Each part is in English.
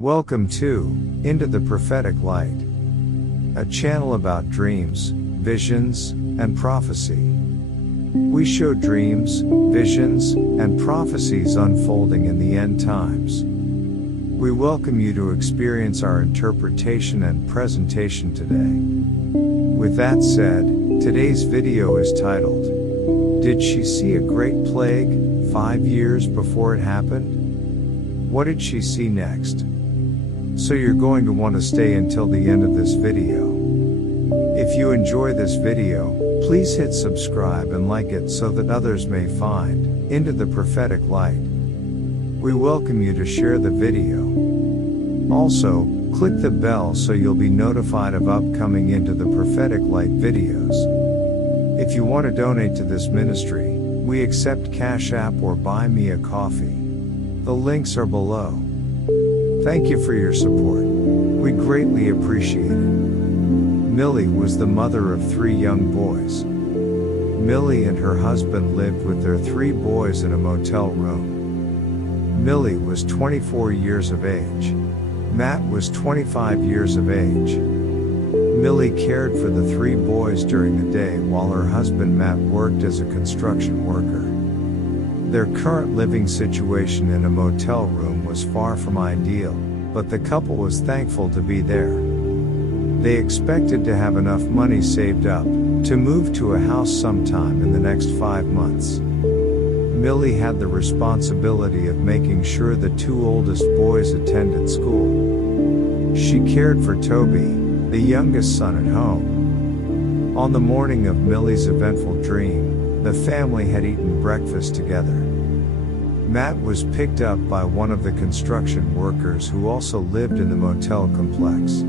Welcome to Into the Prophetic Light, a channel about dreams, visions, and prophecy. We show dreams, visions, and prophecies unfolding in the end times. We welcome you to experience our interpretation and presentation today. With that said, today's video is titled, "Did she see a great plague 5 years before it happened? What did she see next?" So you're going to want to stay until the end of this video. If you enjoy this video, please hit subscribe and like it so that others may find Into the Prophetic Light. We welcome you to share the video. Also, click the bell so you'll be notified of upcoming Into the Prophetic Light videos. If you want to donate to this ministry, we accept Cash App or Buy Me a Coffee. The links are below. Thank you for your support. We greatly appreciate it. Millie was the mother of 3 young boys. Millie and her husband lived with their 3 boys in a motel room. Millie was 24 years of age. Matt was 25 years of age. Millie cared for the 3 boys during the day while her husband Matt worked as a construction worker. Their current living situation in a motel room was far from ideal, but the couple was thankful to be there. They expected to have enough money saved up to move to a house sometime in the next 5 months. Millie had the responsibility of making sure the 2 oldest boys attended school. She cared for Toby, the youngest son at home. On the morning of Millie's eventful dream, the family had eaten breakfast together. Matt was picked up by one of the construction workers who also lived in the motel complex.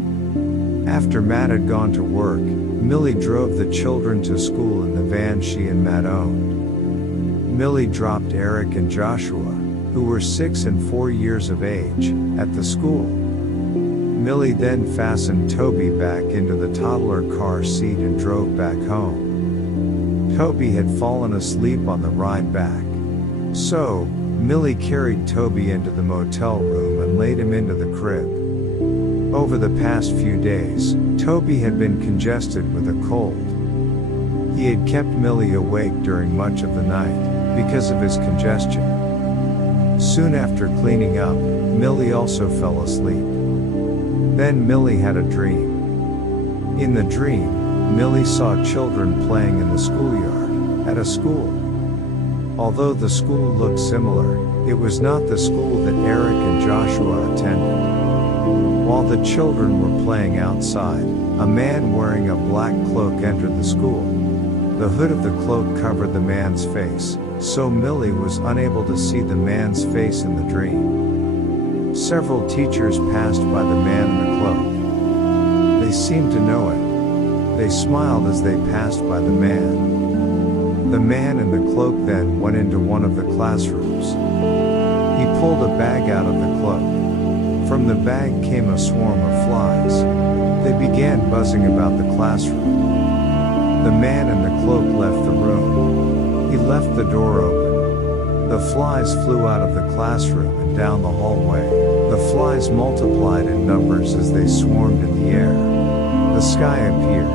After Matt had gone to work, Millie drove the children to school in the van she and Matt owned. Millie dropped Eric and Joshua, who were 6 and 4 years of age, at the school. Millie then fastened Toby back into the toddler car seat and drove back home. Toby had fallen asleep on the ride back. So, Millie carried Toby into the motel room and laid him into the crib. Over the past few days, Toby had been congested with a cold. He had kept Millie awake during much of the night because of his congestion. Soon after cleaning up, Millie also fell asleep. Then Millie had a dream. In the dream, Millie saw children playing in the schoolyard, at a school. Although the school looked similar, it was not the school that Eric and Joshua attended. While the children were playing outside, a man wearing a black cloak entered the school. The hood of the cloak covered the man's face, so Millie was unable to see the man's face in the dream. Several teachers passed by the man in the cloak. They seemed to know it. They smiled as they passed by the man. The man in the cloak then went into one of the classrooms. He pulled a bag out of the cloak. From the bag came a swarm of flies. They began buzzing about the classroom. The man in the cloak left the room. He left the door open. The flies flew out of the classroom and down the hallway. The flies multiplied in numbers as they swarmed in the air. The sky appeared.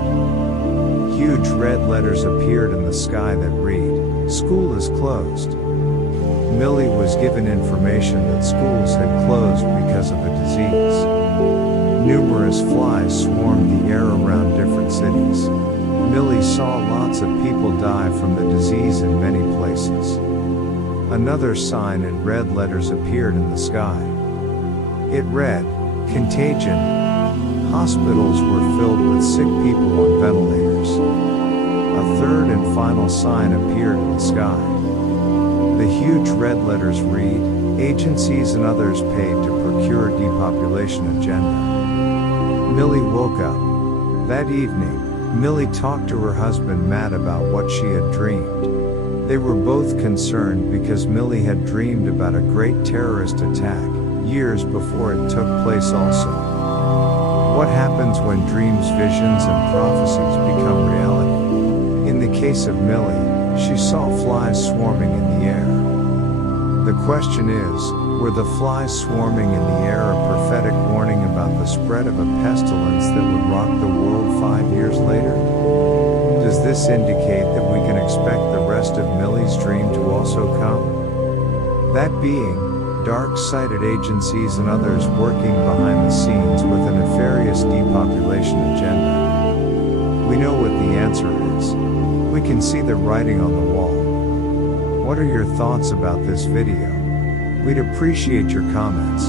Huge red letters appeared in the sky that read, "School is closed." Millie was given information that schools had closed because of a disease. Numerous flies swarmed the air around different cities. Millie saw lots of people die from the disease in many places. Another sign in red letters appeared in the sky. It read, "Contagion." Hospitals were filled with sick people on ventilators. A third and final sign appeared in the sky. The huge red letters read, "Agencies and others paid to procure depopulation agenda." Millie woke up. That evening, Millie talked to her husband Matt about what she had dreamed. They were both concerned because Millie had dreamed about a great terrorist attack, years before it took place also. What happens when dreams, visions, and prophecies become reality? In the case of Millie, she saw flies swarming in the air. The question is, were the flies swarming in the air a prophetic spread of a pestilence that would rock the world 5 years later? Does this indicate that we can expect the rest of Millie's dream to also come? That being, dark-sided agencies and others working behind the scenes with a nefarious depopulation agenda. We know what the answer is. We can see the writing on the wall. What are your thoughts about this video? We'd appreciate your comments.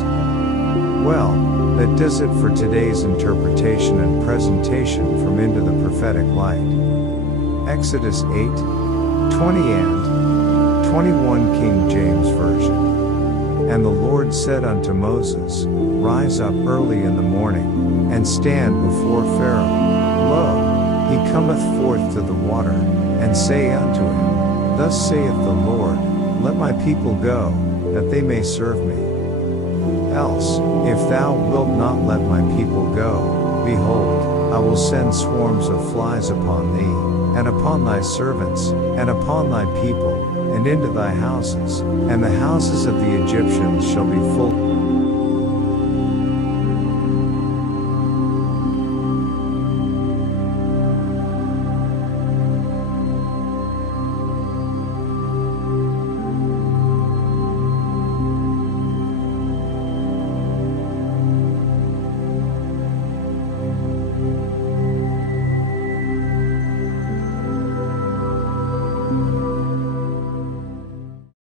Well, that does it for today's interpretation and presentation from Into the Prophetic Light. Exodus 8, 20 and 21 King James Version. And the Lord said unto Moses, Rise up early in the morning, and stand before Pharaoh. Lo, he cometh forth to the water, and say unto him, Thus saith the Lord, Let my people go, that they may serve me. Else, if thou wilt not let my people go, behold, I will send swarms of flies upon thee, and upon thy servants, and upon thy people, and into thy houses, and the houses of the Egyptians shall be full.